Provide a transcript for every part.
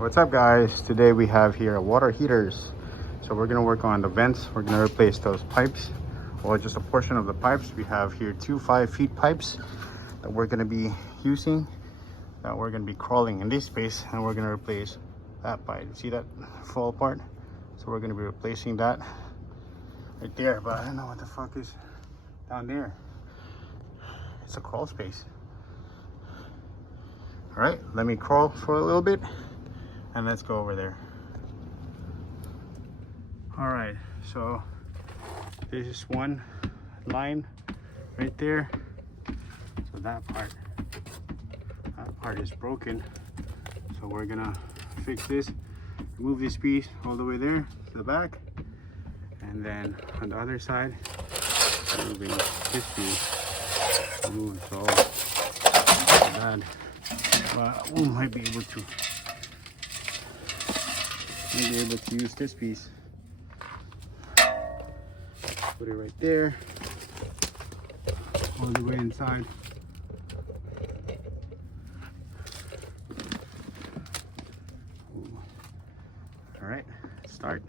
What's up guys? Today we have here water heaters. So we're gonna work on the vents. We're gonna replace those pipes, or just a portion of the pipes. We have here two 5-feet pipes that we're gonna be using, that we're gonna be crawling in this space, and we're gonna replace that pipe. See that fall apart? So we're gonna be replacing that right there, but I don't know what the fuck is down there. It's a crawl space. All right, let me crawl for a little bit and let's go over there. All right, so this is one line right there. So that part is broken. So we're gonna fix this, remove this piece all the way there to the back, and then on the other side, moving this piece. Ooh, so bad, but we might be able to use this piece. Put it right there, all the way inside. Ooh. All right, start.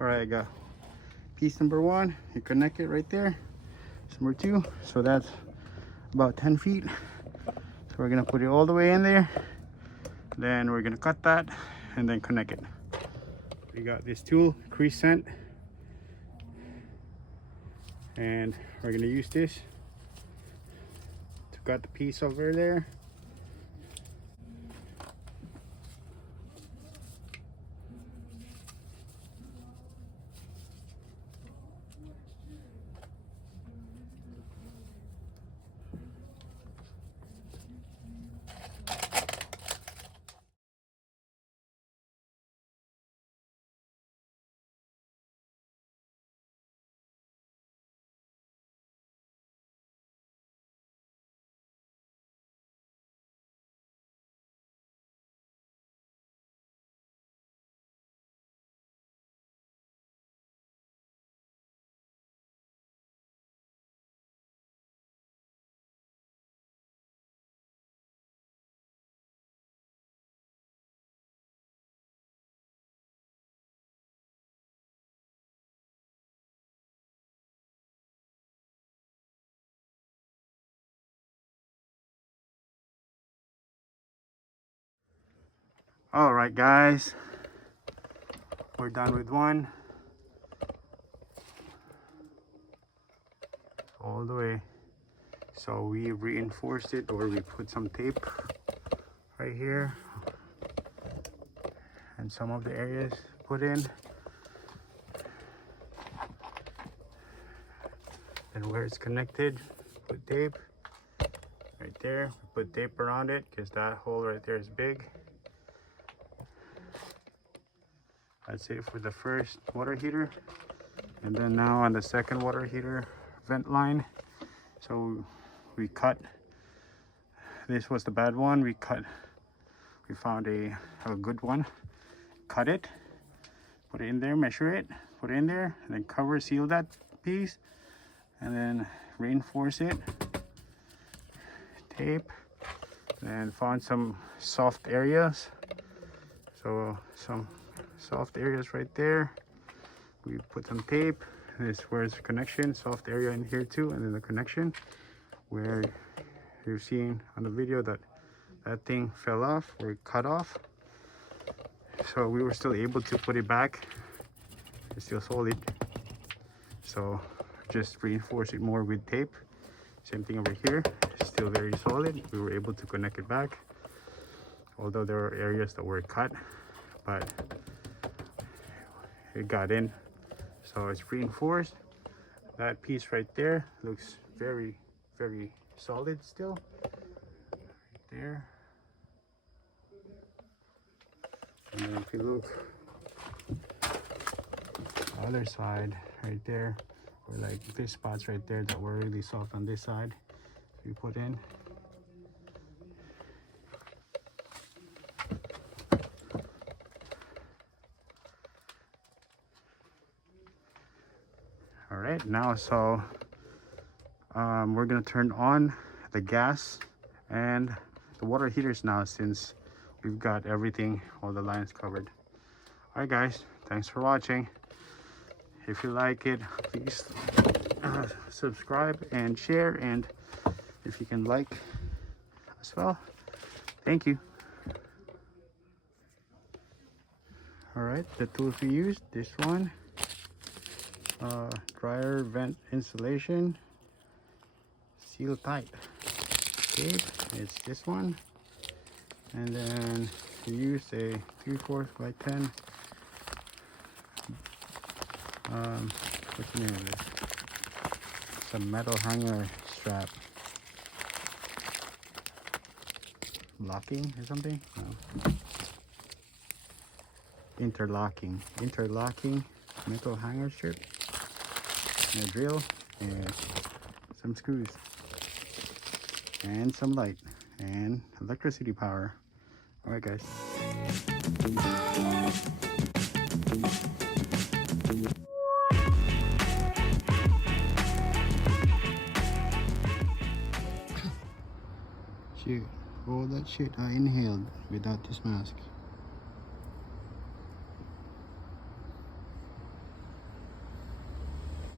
All right, I got piece number one. You connect it right there. Number two, so that's about 10 feet. So we're gonna put it all the way in there. Then we're gonna cut that and then connect it. We got this tool, crescent, and we're gonna use this to cut the piece over there. All right, guys, we're done with one. All the way. So we reinforced it, or we put some tape right here, and some of the areas put in. And where it's connected, put tape right there. We put tape around it because that hole right there is big. That's it for the first water heater. And then now on the second water heater vent line, so we cut, this was the bad one, we found a good one, cut it, put it in there, measure it, put it in there, and then cover, seal that piece, and then reinforce it, tape, and found some soft areas. So some soft areas right there, we put some tape. This where's the connection, soft area in here too, and then the connection where you're seeing on the video that thing fell off or cut off. So we were still able to put it back. It's still solid, so just reinforce it more with tape. Same thing over here, it's still very solid. We were able to connect it back, although there are areas that were cut, but it got in. So it's reinforced. That piece right there looks very, very solid still. Right there. And then if you look the other side right there, or like this spots right there that were really soft on this side, we put in. All right, now so we're gonna turn on the gas and the water heaters now, since we've got everything, all the lines covered. All right guys, thanks for watching. If you like it, please subscribe and share, and if you can like as well, thank you. All right, the tools we used, this one, dryer vent insulation, seal tight tape, it's this one, and then we used a 3/4 by 10 what's the name of this? It's a metal hanger strap, locking or something. No. Interlocking metal hanger strip, and a drill, and some screws, and some light, and electricity power. All right guys. Shoot, all that shit I inhaled without this mask.